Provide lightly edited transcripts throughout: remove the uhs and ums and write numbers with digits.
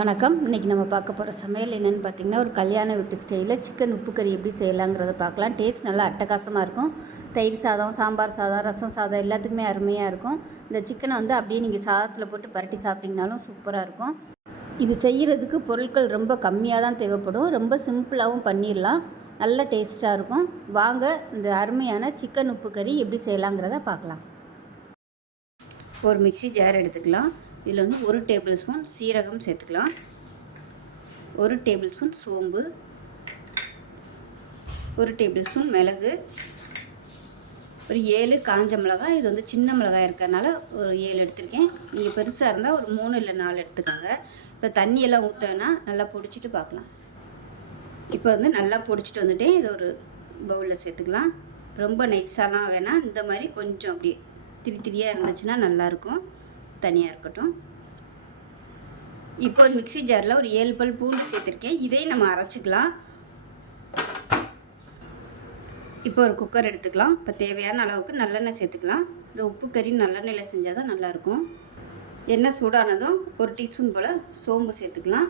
வணக்கம். இன்றைக்கி நம்ம பார்க்க போகிற சமையல் என்னென்னு பார்த்திங்கன்னா, ஒரு கல்யாண வீட்டு ஸ்டைலில் சிக்கன் உப்பு கறி எப்படி செய்யலாங்கிறத பார்க்கலாம். டேஸ்ட் நல்லா அட்டகாசமாக இருக்கும். தயிர் சாதம், சாம்பார் சாதம், ரசம் சாதம் எல்லாத்துக்குமே அருமையாக இருக்கும். இந்த சிக்கனை அப்படியே நீங்கள் சாதத்தில் போட்டு பரட்டி சாப்பிட்டிங்கனாலும் சூப்பராக இருக்கும். இது செய்கிறதுக்கு பொருட்கள் ரொம்ப கம்மியாக தான் தேவைப்படும். ரொம்ப சிம்பிளாகவும் பண்ணிடலாம். நல்ல டேஸ்ட்டாக இருக்கும். வாங்க இந்த அருமையான சிக்கன் உப்பு கறி எப்படி செய்யலாங்கிறத பார்க்கலாம். ஒரு மிக்ஸி ஜார் எடுத்துக்கலாம். இதில் 1 டேபிள் ஸ்பூன் சீரகம் சேர்த்துக்கலாம், 1 டேபிள் ஸ்பூன் சோம்பு, 1 டேபிள் ஸ்பூன் மிளகு, ஒரு 7 காஞ்ச மிளகாய். இது சின்ன மிளகாய் இருக்கிறதுனால ஒரு 7 எடுத்திருக்கேன். நீங்கள் பெருசாக இருந்தால் ஒரு 3 இல்லை 4 எடுத்துக்கோங்க. இப்போ தண்ணியெல்லாம் ஊற்றவேன்னா நல்லா பொடிச்சிட்டு பார்க்கலாம். இப்போ நல்லா பொடிச்சிட்டு வந்துட்டேன். இது ஒரு பவுலில் சேர்த்துக்கலாம். ரொம்ப நைஸாலாம் வேணாம், இந்த மாதிரி கொஞ்சம் அப்படியே திரியாக இருந்துச்சுன்னா நல்லாயிருக்கும். தனியாக இருக்கட்டும். இப்போ ஒரு மிக்ஸி ஜாரில் ஒரு 7 பல் பூண்டு சேர்த்துருக்கேன். இதையும் நம்ம அரைச்சிக்கலாம். இப்போ ஒரு குக்கர் எடுத்துக்கலாம். இப்போ தேவையான அளவுக்கு நல்லெண்ணெய் சேர்த்துக்கலாம். இந்த உப்பு கறி நல்லெண்ணெயில் செஞ்சால் தான் நல்லாயிருக்கும். எண்ணெய் சூடானதும் 1 டீஸ்பூன் போல் சோம்பு சேர்த்துக்கலாம்.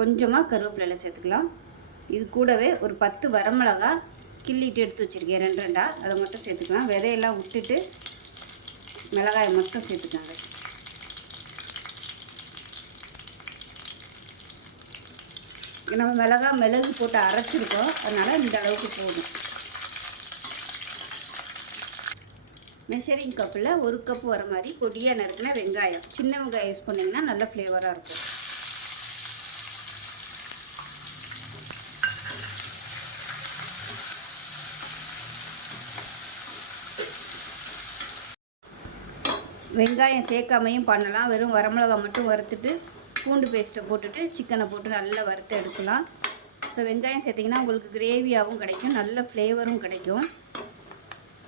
கொஞ்சமாக கருவேப்பிலை சேர்த்துக்கலாம். இது கூடவே ஒரு 10 வரமிளகா கிள்ளிட்டு எடுத்து வச்சுருக்கேன், 2 2 அதை மட்டும் சேர்த்துக்கலாம். விதையெல்லாம் விட்டுட்டு மிளகாயை மட்டும் சேர்த்துக்காங்க. நம்ம மிளகு போட்டு அரைச்சிருக்கோம், அதனால் இந்த அளவுக்கு போதும். மெஷரிங் கப்பில் 1 கப்பு வர மாதிரி பொடியாக நறுக்கின வெங்காயம், சின்ன வெங்காயம் யூஸ் பண்ணிங்கன்னா நல்ல ஃப்ளேவராக இருக்கும். வெங்காயம் சேர்க்காமையும் பண்ணலாம். வெறும் வரமிளகா மட்டும் வறுத்துட்டு பூண்டு பேஸ்ட்டை போட்டுட்டு சிக்கனை போட்டு நல்லா வறுத்து எடுக்கலாம். ஸோ வெங்காயம் சேர்த்திங்கன்னா உங்களுக்கு கிரேவியாகவும் கிடைக்கும், நல்ல ஃப்ளேவரும் கிடைக்கும்.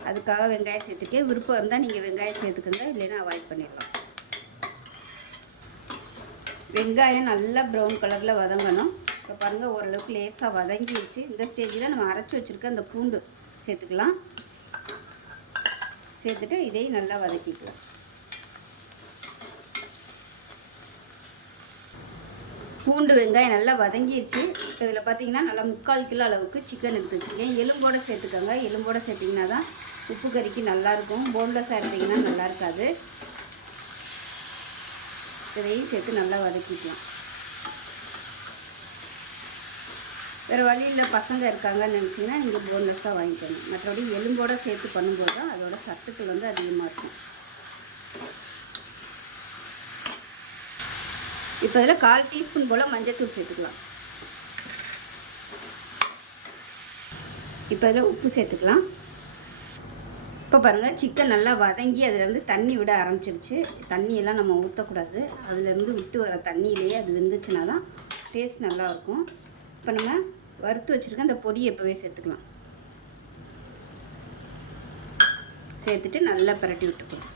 அதுக்காக வெங்காயம் சேர்த்துக்கேன். விருப்பம் இருந்தால் நீங்கள் வெங்காயம் சேர்த்துக்கோங்க, இல்லைன்னா அவாய்ட் பண்ணிடலாம். வெங்காயம் நல்லா ப்ரௌன் கலரில் வதங்கணும். இப்போ பாருங்கள், ஓரளவுக்கு லேசாக வதங்கிடுச்சு. இந்த ஸ்டேஜில் நம்ம அரைச்சி வச்சுருக்க அந்த பூண்டு சேர்த்துக்கலாம். சேர்த்துட்டு இதையும் நல்லா வதக்கிக்கலாம். பூண்டு வெங்காயம் நல்லா வதங்கிடுச்சு. இதில் பார்த்தீங்கன்னா நல்லா 3/4 கிலோ அளவுக்கு சிக்கன் எடுத்து வச்சுருக்கேன். எலும்போடு சேர்த்துக்கோங்க. எலும்போடு சேர்த்திங்கன்னா தான் உப்பு கறிக்கு நல்லாயிருக்கும். போன்லெஸ்ஸாக எடுத்திங்கன்னா நல்லா இருக்காது. இதையும் சேர்த்து நல்லா வதக்கிக்கலாம். வேறு வழியில் பசங்க இருக்காங்கன்னு நினச்சிங்கன்னா நீங்கள் போன்லெஸ்ஸாக வாங்கிக்கணும். மற்றபடி எலும்போடு சேர்த்து பண்ணும்போது தான் அதோட சத்துக்கள் அதிகமாக இருக்கும். இப்போ இதில் 1/4 டீஸ்பூன் போல் மஞ்சள்தூள் சேர்த்துக்கலாம். இப்போ இதில் உப்பு சேர்த்துக்கலாம். இப்போ பாருங்கள், சிக்கன் நல்லா வதங்கி அதிலேருந்து தண்ணி விட ஆரம்பிச்சிருச்சு. தண்ணியெல்லாம் நம்ம ஊற்றக்கூடாது. அதிலேருந்து விட்டு வர தண்ணியிலேயே அது வெந்துச்சுன்னா தான் டேஸ்ட் நல்லாயிருக்கும். இப்போ நம்ம வறுத்து வச்சுருக்க அந்த பொடியை எப்போவே சேர்த்துக்கலாம். சேர்த்துட்டு நல்லா பரட்டி விட்டுக்கலாம்.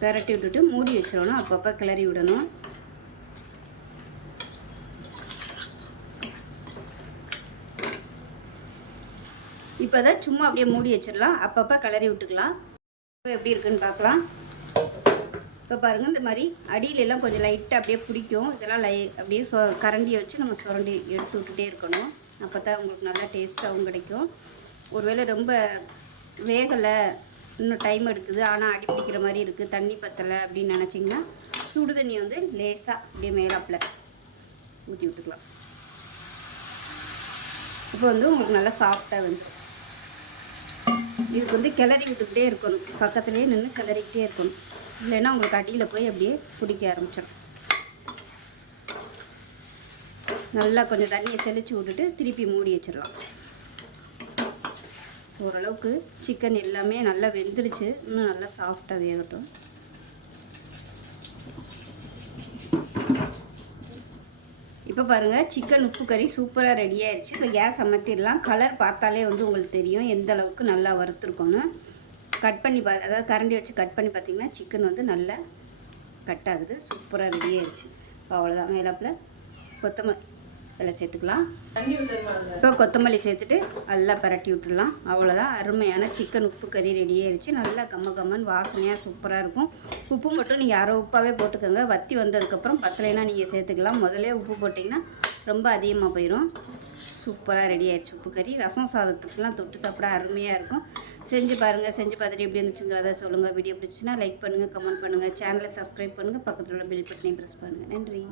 பரட்டி விட்டுட்டு மூடி வச்சிடணும். அப்பப்போ கிளறி விடணும். இப்போ தான் சும்மா அப்படியே மூடி வச்சிடலாம். அப்பப்போ கிளறி விட்டுக்கலாம். இப்போ எப்படி இருக்குன்னு பார்க்கலாம். இப்போ பாருங்கள், இந்த மாதிரி அடியிலெல்லாம் கொஞ்சம் லைட்டாக அப்படியே பிடிக்கும். இதெல்லாம் அப்படியே கரண்டியை வச்சு நம்ம சுரண்டி எடுத்து விட்டுட்டே இருக்கணும். அப்போ தான் உங்களுக்கு நல்லா டேஸ்ட்டாகவும் கிடைக்கும். ஒருவேளை ரொம்ப வேகலை, இன்னும் டைம் எடுக்குது, ஆனால் அடி பிடிக்கிற மாதிரி இருக்குது, தண்ணி பத்தலை அப்படின்னு நினச்சிங்கன்னா சுடு தண்ணி லேசாக அப்படியே மேலாப்பில் ஊற்றி விட்டுக்கலாம். இப்போ உங்களுக்கு நல்லா சாஃப்டாக வந்து இதுக்கு கிளறி விட்டுக்கிட்டே இருக்கணும். பக்கத்துலேயே நின்று கிளறிக்கிட்டே இருக்கணும். இல்லைன்னா உங்களுக்கு அடியில் போய் அப்படியே பிடிக்க ஆரம்பிச்சிடும். நல்லா கொஞ்சம் தண்ணியை தெளித்து விட்டுட்டு திருப்பி மூடி வச்சிடலாம். ஓரளவுக்கு சிக்கன் எல்லாமே நல்லா வெந்துருச்சு. இன்னும் நல்லா சாஃப்டாக வேகட்டும். இப்போ பாருங்கள், சிக்கன் உப்பு கறி சூப்பராக ரெடி ஆயிடுச்சு. இப்போ கேஸ் அமர்த்திடலாம். கலர் பார்த்தாலே உங்களுக்கு தெரியும் எந்த அளவுக்கு நல்லா வறுத்துருக்கோன்னு. கட் பண்ணி அதாவது கரண்டி வச்சு கட் பண்ணி பார்த்திங்கன்னா சிக்கன் நல்லா கட் ஆகுது. சூப்பராக ரெடி ஆயிடுச்சு. இப்போ அவ்வளோதான். மேலாப்பில் இதில் சேர்த்துக்கலாம். இப்போ கொத்தமல்லி சேர்த்துட்டு நல்லா பரட்டி விட்டுடலாம். அவ்வளோதான், அருமையான சிக்கன் உப்பு கறி ரெடி ஆயிடுச்சு. நல்லா கம்மன்னு வாசனையாக சூப்பராக இருக்கும். உப்பு மட்டும் நீங்கள் அரை உப்பாகவே போட்டுக்கோங்க. வற்றி வந்ததுக்கப்புறம் பத்தலைன்னா நீங்கள் சேர்த்துக்கலாம். முதலே உப்பு போட்டிங்கன்னா ரொம்ப அதிகமாக போயிடும். சூப்பராக ரெடி ஆயிடுச்சு உப்பு கறி. ரசம் சாதத்துக்குலாம் தொட்டு சாப்பிட அருமையாக இருக்கும். செஞ்சு பாருங்கள். செஞ்சு பார்த்துட்டு எப்படி இருந்துச்சுங்கிறத சொல்லுங்கள். வீடியோ பிடிச்சின்னா லைக் பண்ணுங்கள், கமெண்ட் பண்ணுங்கள், சேனலை சப்ஸ்கிரைப் பண்ணுங்கள், பக்கத்தில் உள்ள பெல் பட்டனையும் ப்ரெஸ் பண்ணுங்கள். நன்றி.